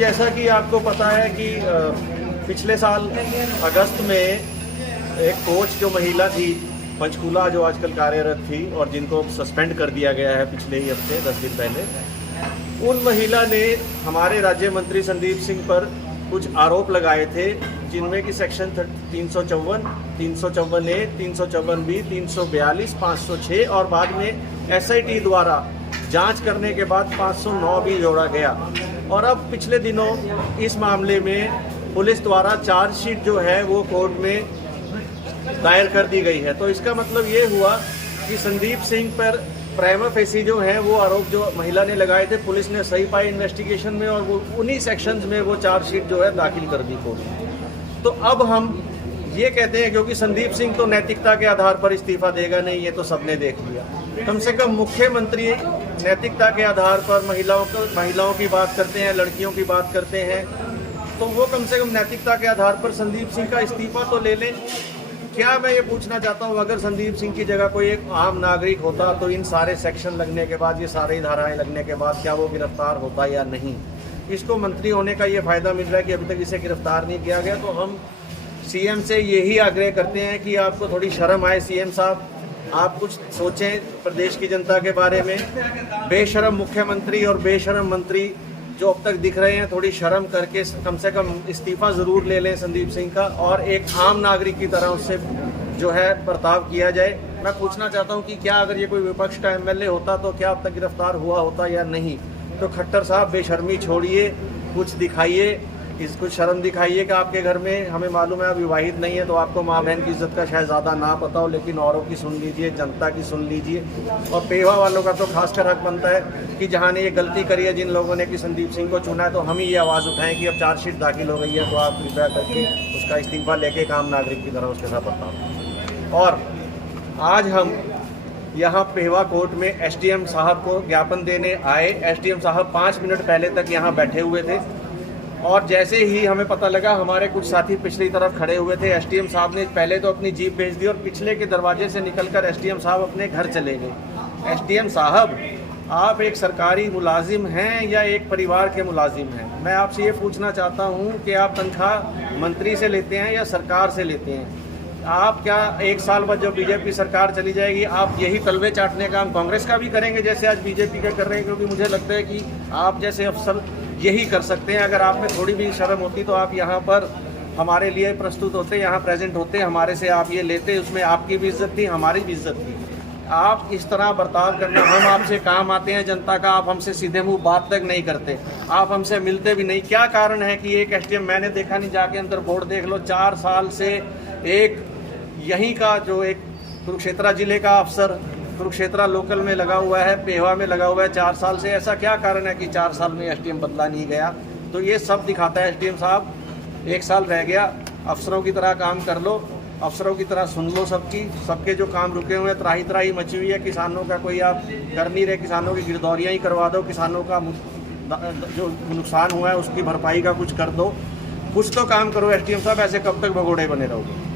जैसा कि आपको पता है कि पिछले साल अगस्त में एक कोच जो महिला थी पंचकूला, जो आजकल कार्यरत थी और जिनको सस्पेंड कर दिया गया है पिछले ही हफ्ते 10 दिन पहले, उन महिला ने हमारे राज्य मंत्री संदीप सिंह पर कुछ आरोप लगाए थे, जिनमें कि सेक्शन 354, 354A, 354B, 342, 506 और बाद में SIT द्वारा जांच करने के बाद 509 भी जोड़ा गया। और अब पिछले दिनों इस मामले में पुलिस द्वारा चार्जशीट जो है वो कोर्ट में दायर कर दी गई है। तो इसका मतलब ये हुआ कि संदीप सिंह पर प्राइमा फेसी जो है वो आरोप जो महिला ने लगाए थे, पुलिस ने सही पाई इन्वेस्टिगेशन में और वो उन्हीं सेक्शंस में वो चार्जशीट जो है दाखिल कर दी कोर्ट में। तो अब हम ये कहते हैं, क्योंकि संदीप सिंह तो नैतिकता के आधार पर इस्तीफा देगा नहीं, ये तो सबने देख लिया, कम से कम मुख्यमंत्री नैतिकता के आधार पर महिलाओं की बात करते हैं, लड़कियों की बात करते हैं, तो वो कम से कम नैतिकता के आधार पर संदीप सिंह का इस्तीफा तो ले लें। क्या मैं ये पूछना चाहता हूँ, अगर संदीप सिंह की जगह कोई एक आम नागरिक होता तो इन सारे सेक्शन लगने के बाद, ये सारी धाराएं लगने के बाद क्या वो गिरफ्तार होता या नहीं? इसको मंत्री होने का ये फ़ायदा मिल रहा है कि अभी तक इसे गिरफ्तार नहीं किया गया। तो हम सीएम से यही आग्रह करते हैं कि आपको थोड़ी शर्म आए। सीएम साहब, आप कुछ सोचें प्रदेश की जनता के बारे में। बेशर्म मुख्यमंत्री और बेशर्म मंत्री जो अब तक दिख रहे हैं, थोड़ी शर्म करके कम से कम इस्तीफा ज़रूर ले लें संदीप सिंह का, और एक आम नागरिक की तरह उससे जो है बर्ताव किया जाए। मैं पूछना चाहता हूं कि क्या अगर ये कोई विपक्ष का MLA होता तो क्या अब तक गिरफ्तार हुआ होता या नहीं? तो खट्टर साहब, बेशर्मी छोड़िए, कुछ दिखाइए, कुछ शर्म दिखाइए कि आपके घर में, हमें मालूम है आप विवाहित नहीं है तो आपको माँ बहन की इज्जत का शायद ज़्यादा ना पता हो, लेकिन औरों की सुन लीजिए, जनता की सुन लीजिए। और पेवा वालों का तो खासकर हक बनता है कि जहाँ ने ये गलती करी है, जिन लोगों ने कि संदीप सिंह को चुना है, तो हम ही ये आवाज़ उठाएं कि अब चार्जशीट दाखिल हो गई है, तो आप कृपया करके उसका इस्तीफा लेके एक आम नागरिक की तरह उसके साथ बर्ताव। और आज हम यहाँ पेवा कोर्ट में SDM साहब को ज्ञापन देने आए। SDM साहब 5 मिनट पहले तक यहाँ बैठे हुए थे, और जैसे ही हमें पता लगा, हमारे कुछ साथी पिछली तरफ खड़े हुए थे। SDM साहब ने पहले तो अपनी जीप भेज दी और पिछले के दरवाजे से निकलकर SDM साहब अपने घर चले गए। SDM साहब, आप एक सरकारी मुलाजिम हैं या एक परिवार के मुलाजिम हैं? मैं आपसे ये पूछना चाहता हूँ कि आप तनख्वाह मंत्री से लेते हैं या सरकार से लेते हैं? आप क्या 1 साल बाद जब BJP सरकार चली जाएगी, आप यही तलवे चाटने का काम कांग्रेस का भी करेंगे जैसे आज BJP का कर रहे हैं? क्योंकि मुझे लगता है कि आप जैसे अफसर यही कर सकते हैं। अगर आप में थोड़ी भी शर्म होती तो आप यहाँ पर हमारे लिए प्रस्तुत होते, यहाँ प्रेजेंट होते, हमारे से आप ये लेते, उसमें आपकी भी इज्जत थी, हमारी भी इज्जत थी। आप इस तरह बर्ताव करना, हम आपसे काम आते हैं जनता का, आप हमसे सीधे मुंह बात तक नहीं करते, आप हमसे मिलते भी नहीं। क्या कारण है कि एक SDM, मैंने देखा नहीं, जाके अंदर बोर्ड देख लो, 4 साल से एक यहीं का जो एक कुरुक्षेत्रा जिले का अफसर कुरुक्षेत्रा लोकल में लगा हुआ है, पेवा में लगा हुआ है 4 साल से। ऐसा क्या कारण है कि 4 साल में SDM बदला नहीं गया? तो ये सब दिखाता है SDM साहब, 1 साल रह गया, अफसरों की तरह काम कर लो, अफसरों की तरह सुन लो सबके जो काम रुके हुए हैं। त्राही त्राही मची हुई है किसानों का, कोई आप कर नहीं रहे, किसानों की गिरदौरियाँ ही करवा दो, किसानों का जो नुकसान हुआ है उसकी भरपाई का कुछ कर दो, कुछ तो काम करो SDM साहब, ऐसे कब तक भगोड़े बने रहोगे?